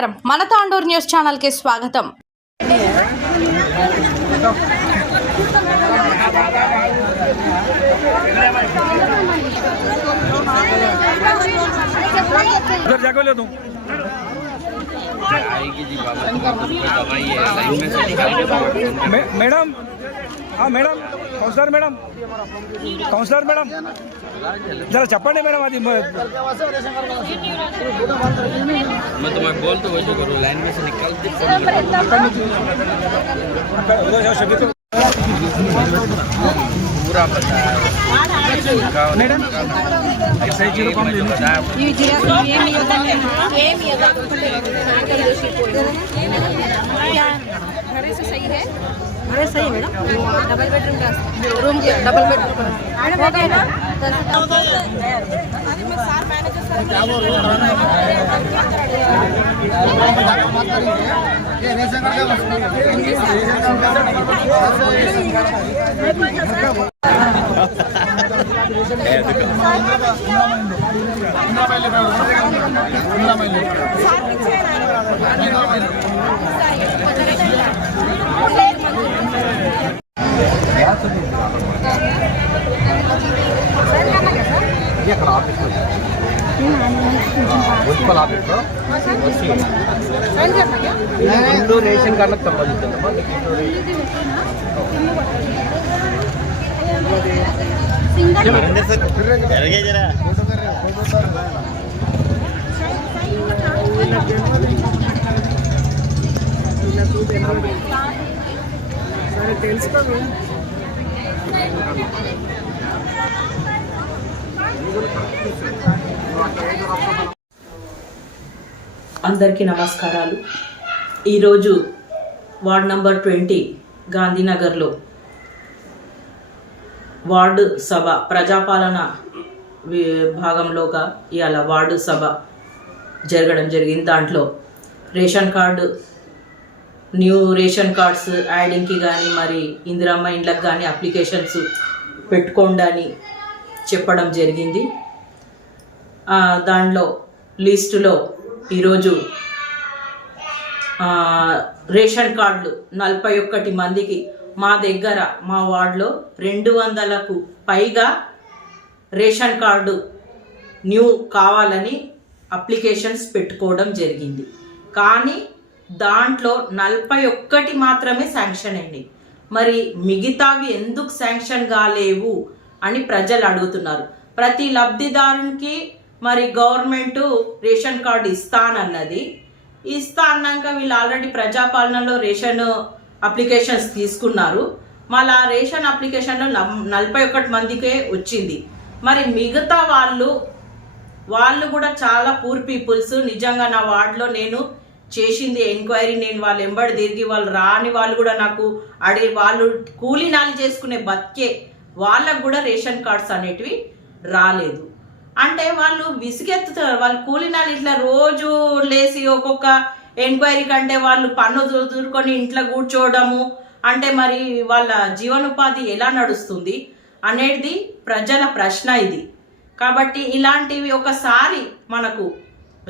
నమస్కారం మన Tandur news channel కి స్వాగతం। मैडम हाँ मैडम काउंसलर मैडम जरा चप्पंడి मैडम అది मैं तुम्हें बोल तो वैसे करो लाइन में से निकलते पूरा पता मैडम ऐसा ही जीरो कम लेना घरे से सही है, घरे सही है मैडम। डबल बेडरूम का रूम के डबल बेडरूम हो गए ना। हिंदू रेशन कार्ड संबंधित అందరికీ నమస్కారాలు। ఈరోజు వార్డ్ నంబర్ 20 గాంధీనగర్లో వార్డు సభ ప్రజాపాలన భాగంలోగా ఇవాళ వార్డు సభ జరగడం జరిగింది। దాంట్లో ration card new ration cards యాడింగ్కి కానీ మరి ఇందిరమ్మ ఇండ్లకు కానీ అప్లికేషన్స్ పెట్టుకోండి అని చెప్పడం జరిగింది। దాంట్లో లిస్టులో ఈరోజు రేషన్ కార్డులు 41 మందికి మా దగ్గర మా వార్డులో 200కు పైగా రేషన్ కార్డు న్యూ కావాలని అప్లికేషన్స్ పెట్టుకోవడం జరిగింది। కానీ దాంట్లో 41 మాత్రమే శాంక్షన్ అయింది। మరి మిగతావి ఎందుకు శాంక్షన్ కాలేవు అని ప్రజలు అడుగుతున్నారు। ప్రతి లబ్ధిదారునికి మరి గవర్నమెంట్ రేషన్ కార్డు ఇస్తానన్నది, ఇస్తా అన్నాక వీళ్ళు ఆల్రెడీ ప్రజాపాలనలో రేషన్ అప్లికేషన్స్ తీసుకున్నారు। మళ్ళీ ఆ రేషన్ అప్లికేషన్లో 41 మందికే వచ్చింది। మరి మిగతా వాళ్ళు కూడా చాలా పూర్ పీపుల్స్। నిజంగా నా వార్డులో నేను చేసింది ఎంక్వైరీ, నేను వాళ్ళు ఎంబడి తిరిగి వాళ్ళు రాని వాళ్ళు కూడా నాకు అడిగి వాళ్ళు కూలీనాలు చేసుకునే బతికే వాళ్ళకు కూడా రేషన్ కార్డ్స్ అనేటివి రాలేదు। అంటే వాళ్ళు విసిగెత్తుతారు, వాళ్ళు కూలీనాలు ఇట్లా రోజు లేసి ఒక్కొక్క ఎంక్వైరీ కంటే వాళ్ళు పన్ను దూరుకొని ఇంట్లో కూర్చోవడము అంటే మరి వాళ్ళ జీవనోపాధి ఎలా నడుస్తుంది అనేది ప్రజల ప్రశ్న ఇది। కాబట్టి ఇలాంటివి ఒకసారి మనకు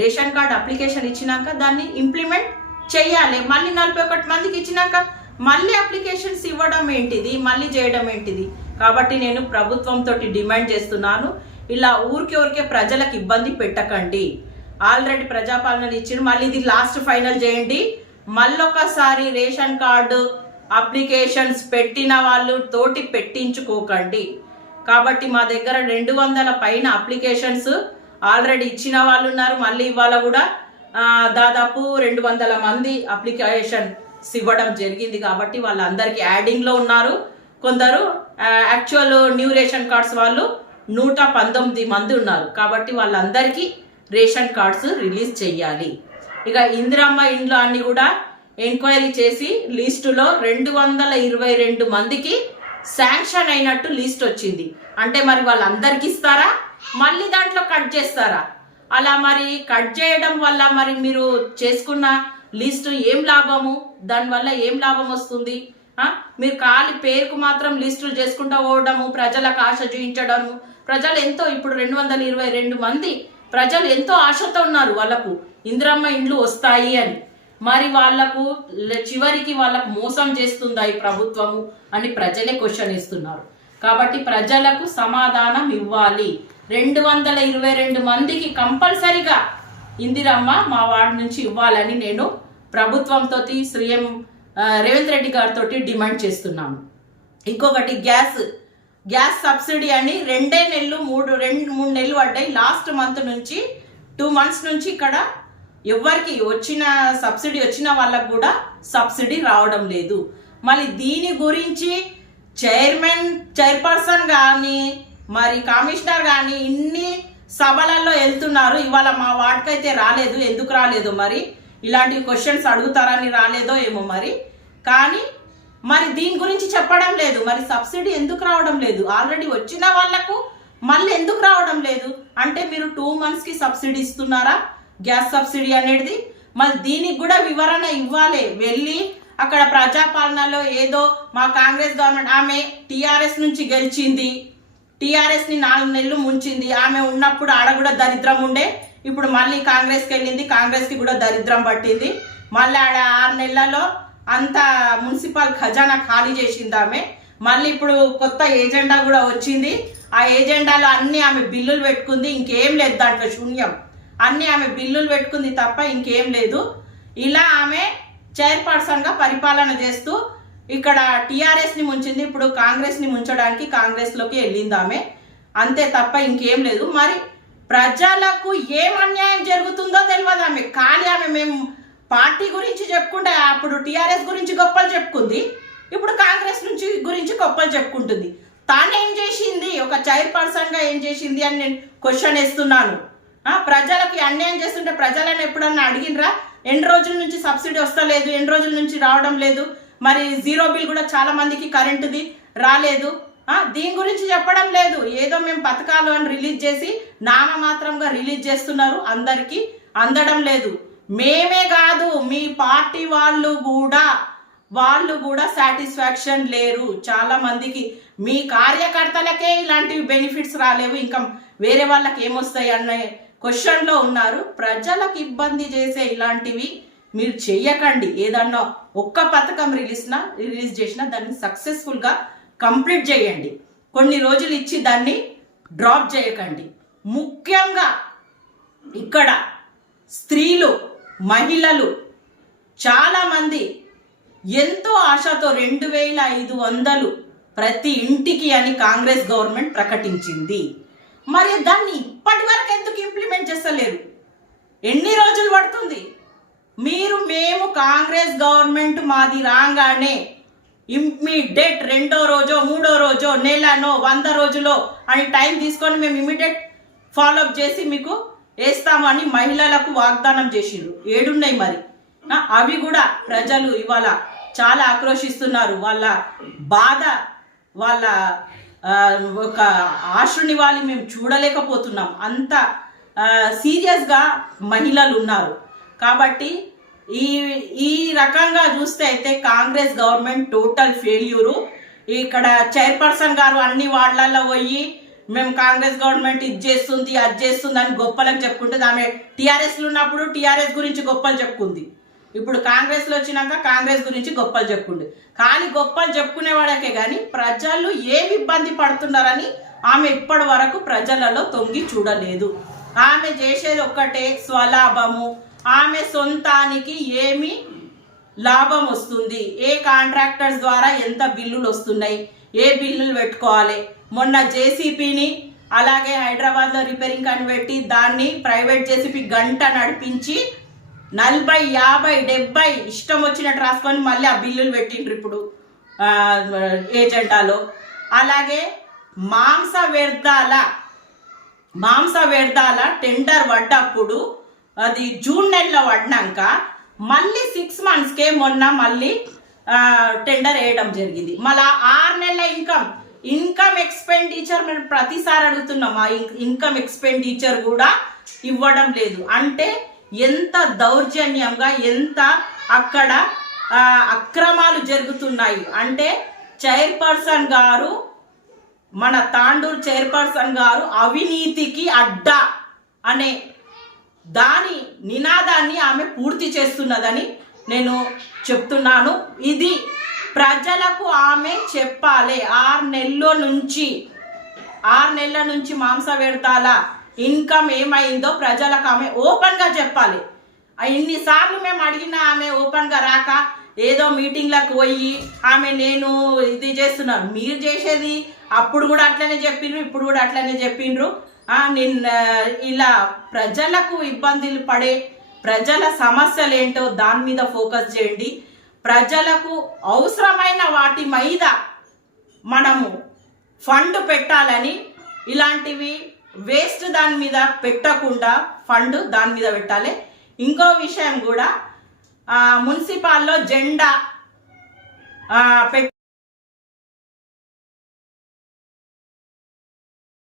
రేషన్ కార్డ్ అప్లికేషన్ ఇచ్చినాక దాన్ని ఇంప్లిమెంట్ చేయాలి। మళ్ళీ 41 మందికి ఇచ్చినాక మళ్ళీ అప్లికేషన్స్ ఇవ్వడం ఏంటిది, మళ్ళీ చేయడం ఏంటిది? కాబట్టి నేను ప్రభుత్వంతో డిమాండ్ చేస్తున్నాను, ఇలా ఊరికే ప్రజలకు ఇబ్బంది పెట్టకండి। ఆల్రెడీ ప్రజాపాలనలు ఇచ్చిన మళ్ళీ ఇది లాస్ట్ ఫైనల్ చేయండి। మళ్ళొకసారి రేషన్ కార్డు అప్లికేషన్స్ పెట్టిన వాళ్ళు తోటి పెట్టించుకోకండి। కాబట్టి మా దగ్గర 200 పైన అప్లికేషన్స్ ఆల్రెడీ ఇచ్చిన వాళ్ళు ఉన్నారు। మళ్ళీ ఇవాళ కూడా దాదాపు 200 మంది అప్లికేషన్స్ ఇవ్వడం జరిగింది। కాబట్టి వాళ్ళందరికీ యాడింగ్లో ఉన్నారు। కొందరు యాక్చువల్ న్యూ రేషన్ కార్డ్స్ వాళ్ళు 119 మంది ఉన్నారు। కాబట్టి వాళ్ళందరికీ రేషన్ కార్డ్స్ రిలీజ్ చెయ్యాలి। ఇక ఇందిరమ్మ ఇండ్లు అన్ని కూడా ఎంక్వైరీ చేసి లిస్టులో 222 మందికి శాంక్షన్ అయినట్టు లిస్ట్ వచ్చింది। అంటే మరి వాళ్ళందరికీ ఇస్తారా, మళ్ళీ దాంట్లో కట్ చేస్తారా? అలా మరి కట్ చేయడం వల్ల మరి మీరు చేసుకున్న లిస్టు ఏం లాభము, దానివల్ల ఏం లాభం వస్తుంది? మీరు ఖాళీ పేరుకు మాత్రం లిస్టులు చేసుకుంటూ పోవడము, ప్రజలకు ఆశ చూపించడము, ప్రజలు ఎంతో ఇప్పుడు 222 మంది ప్రజలు ఎంతో ఆశతో ఉన్నారు, వాళ్ళకు ఇందిరమ్మ ఇండ్లు వస్తాయి అని. మరి వాళ్లకు చివరికి వాళ్ళకు మోసం చేస్తుందా ఈ ప్రభుత్వము అని ప్రజలే క్వశ్చన్ ఇస్తున్నారు. కాబట్టి ప్రజలకు సమాధానం ఇవ్వాలి. 222 మందికి కంపల్సరిగా ఇందిరమ్మ మా వార్డు నుంచి ఇవ్వాలని నేను ప్రభుత్వంతో సీఎం రేవంత్ రెడ్డి గారితో డిమాండ్ చేస్తున్నాను. ఇంకొకటి గ్యాస్ సబ్సిడీ అని 2 నెలలు 3 నెలలు పడ్డాయి. లాస్ట్ మంత్ నుంచి 2 months నుంచి ఇక్కడ ఎవరికి వచ్చిన సబ్సిడీ వచ్చిన వాళ్ళకు కూడా సబ్సిడీ రావడం లేదు. మళ్ళీ దీని గురించి చైర్పర్సన్ కానీ మరి కమిషనర్ కానీ ఇన్ని సభలలో వెళ్తున్నారు. ఇవాళ మా వార్డుకి అయితే రాలేదు. ఎందుకు రాలేదు మరి? ఇలాంటి క్వశ్చన్స్ అడుగుతారని రాలేదో ఏమో మరి. కానీ మరి దీని గురించి చెప్పడం లేదు. మరి సబ్సిడీ ఎందుకు రావడం లేదు? ఆల్రెడీ వచ్చిన వాళ్లకు మళ్ళీ ఎందుకు రావడం లేదు? అంటే మీరు 2 monthsకి సబ్సిడీ ఇస్తున్నారా గ్యాస్ సబ్సిడీ అనేది? మళ్ళీ దీనికి కూడా వివరణ ఇవ్వాలి. వెళ్ళి అక్కడ ప్రజాపాలనలో ఏదో మా కాంగ్రెస్ గవర్నమెంట్ ఆమె టీఆర్ఎస్ నుంచి గెలిచింది, టీఆర్ఎస్ ని 4 నెలలు ముంచింది. ఆమె ఉన్నప్పుడు ఆడ కూడా దరిద్రం ఉండే, ఇప్పుడు మళ్ళీ కాంగ్రెస్కి వెళ్ళింది, కాంగ్రెస్ కి కూడా దరిద్రం పట్టింది. మళ్ళీ ఆడ 6 నెలలలో అంత మున్సిపల్ ఖజానా ఖాళీ చేసింది ఆమె. మళ్ళీ ఇప్పుడు కొత్త ఏజెండా కూడా వచ్చింది. ఆ ఏజెండాలో అన్ని ఆమె బిల్లులు పెట్టుకుంది, ఇంకేం లేదు దాంట్లో, శూన్యం. అన్ని ఆమె బిల్లులు పెట్టుకుంది తప్ప ఇంకేం లేదు. ఇలా ఆమె చైర్పర్సన్ గా పరిపాలన చేస్తూ ఇక్కడ టీఆర్ఎస్ ని ముంచింది. ఇప్పుడు కాంగ్రెస్ ని ముంచడానికి కాంగ్రెస్ లోకి వెళ్ళింది ఆమె, అంతే తప్ప ఇంకేం లేదు. మరి ప్రజలకు ఏం అన్యాయం జరుగుతుందో తెలియదు ఆమె. ఖాళీ ఆమె మేము పార్టీ గురించి చెప్పుకుంటే అప్పుడు టీఆర్ఎస్ గురించి గొప్పలు చెప్పుకుంది, ఇప్పుడు కాంగ్రెస్ నుంచి గురించి గొప్పలు చెప్పుకుంటుంది. తానేం చేసింది? ఒక చైర్పర్సన్ గా ఏం చేసింది అని నేను క్వశ్చన్ వేస్తున్నాను. ప్రజలకు అన్యాయం చేస్తుంటే ప్రజలను ఎప్పుడన్నా అడిగినరా? ఎన్ని రోజుల నుంచి సబ్సిడీ వస్తలేదు, ఎన్ని రోజుల నుంచి రావడం లేదు, మరి 0 బిల్ కూడా చాలా మందికి కరెంటుది రాలేదు. దీని గురించి చెప్పడం లేదు. ఏదో మేము పథకాలు అని రిలీజ్ చేసి నామమాత్రంగా రిలీజ్ చేస్తున్నారు, అందరికీ అందడం లేదు. మేమే కాదు, మీ పార్టీ వాళ్ళు కూడా సాటిస్ఫాక్షన్ లేరు. చాలా మందికి మీ కార్యకర్తలకే ఇలాంటివి బెనిఫిట్స్ రాలేవు, ఇంకా వేరే వాళ్ళకి ఏమొస్తాయి అనే క్వశ్చన్లో ఉన్నారు. ప్రజలకు ఇబ్బంది చేసే ఇలాంటివి మీరు చెయ్యకండి. ఏదన్నా ఒక్క పథకం రిలీజ్ చేసినా దాన్ని సక్సెస్ఫుల్గా కంప్లీట్ చేయండి. కొన్ని రోజులు ఇచ్చి దాన్ని డ్రాప్ చేయకండి. ముఖ్యంగా ఇక్కడ స్త్రీలు, మహిళలు చాలామంది ఎంతో ఆశతో 2500 ప్రతి ఇంటికి అని కాంగ్రెస్ గవర్నమెంట్ ప్రకటించింది. మరి దాన్ని ఇప్పటి వరకు ఎందుకు ఇంప్లిమెంట్ చేస్తలేరు? ఎన్ని రోజులు పడుతుంది? మేము కాంగ్రెస్ గవర్నమెంట్ మాది రాగానే ఇమ్మీడియట్ 2వ రోజో 3వ రోజో నెలనో 100 రోజులో అని టైం తీసుకొని మేము ఇమ్మీడియట్ ఫాలోఅప్ చేసి మీకు వేస్తామని మహిళలకు వాగ్దానం చేసిండ్రు. ఏడున్నాయి మరి? అవి కూడా ప్రజలు ఇవాళ చాలా ఆక్రోషిస్తున్నారు. వాళ్ళ బాధ, వాళ్ళ ఒక ఆశుని వాళ్ళు మేము చూడలేకపోతున్నాం. అంత సీరియస్గా మహిళలు ఉన్నారు. కాబట్టి ఈ రకంగా చూస్తే అయితే కాంగ్రెస్ గవర్నమెంట్ టోటల్ ఫెయిల్యూరు. ఇక్కడ చైర్పర్సన్ గారు అన్ని వార్డులలో పోయి మేము కాంగ్రెస్ గవర్నమెంట్ ఇది చేస్తుంది అది చేస్తుంది అని గొప్పలకు చెప్పుకుంటుంది. ఆమె టీఆర్ఎస్లో ఉన్నప్పుడు టీఆర్ఎస్ గురించి గొప్పలు చెప్పుకుంది, ఇప్పుడు కాంగ్రెస్లో వచ్చినాక కాంగ్రెస్ గురించి గొప్పలు చెప్పుకుంది. కానీ గొప్పలు చెప్పుకునేవాడకే కానీ ప్రజలు ఏమి ఇబ్బంది పడుతున్నారని ఆమె ఇప్పటి వరకు ప్రజలలో తొంగి చూడలేదు. ఆమె చేసేది ఒక్కటే స్వలాభము. ఆమె సొంతానికి ఏమి లాభం వస్తుంది, ఏ కాంట్రాక్టర్స్ ద్వారా ఎంత బిల్లులు వస్తున్నాయి, ఏ బిల్లులు పెట్టుకోవాలి. మొన్న జేసీపీని అలాగే హైదరాబాద్లో రిపేరింగ్ అని పెట్టి దాన్ని ప్రైవేట్ జేసీపీ గంట నడిపించి 40, 50, 70 ఇష్టం వచ్చినట్టు రాసుకొని మళ్ళీ ఆ బిల్లులు పెట్టిండ్రు ఇప్పుడు ఏజెండాలో. అలాగే మాంస వ్యర్థాల టెండర్ పడ్డప్పుడు అది జూన్ నెలలో పడినాక మళ్ళీ 6 monthsకే మొన్న మళ్ళీ టెండర్ వేయడం జరిగింది. మళ్ళీ 6 నెలల ఇన్కమ్ ఎక్స్పెండిచర్ మేము ప్రతిసారి అడుగుతున్నాం. ఆ ఇన్కమ్ ఎక్స్పెండిచర్ కూడా ఇవ్వడం లేదు. అంటే ఎంత దౌర్జన్యంగా, ఎంత అక్కడ అక్రమాలు జరుగుతున్నాయి అంటే చైర్పర్సన్ గారు, మన తాండూరు చైర్పర్సన్ గారు అవినీతికి అడ్డా అనే దాని నినాదాన్ని ఆమె పూర్తి చేస్తున్నదని నేను చెప్తున్నాను. ఇది ప్రజలకు ఆమె చెప్పాలి. 6 నెలల నుంచి మాంస వ్యర్థాల ఇన్కమ్ ఏమైందో ప్రజలకు ఆమె ఓపెన్గా చెప్పాలి. ఇన్నిసార్లు మేము అడిగినా ఆమె ఓపెన్గా రాక ఏదో మీటింగ్లకు పోయి ఆమె నేను ఇది చేస్తున్నాను. మీరు చేసేది అప్పుడు కూడా అట్లనే చెప్పిండ్రు, ఇప్పుడు కూడా అట్లనే చెప్పిండ్రు. నిన్న ఇలా ప్రజలకు ఇబ్బందులు పడే ప్రజల సమస్యలు ఏంటో దాని మీద ఫోకస్ చేయండి. ప్రజలకు అవసరమైన వాటి మీద మనము ఫండ్ పెట్టాలని, ఇలాంటివి వేస్ట్ దాని మీద పెట్టకుండా ఫండ్ దాని మీద పెట్టాలి. ఇంకో విషయం కూడా మున్సిపాల్లో జెండా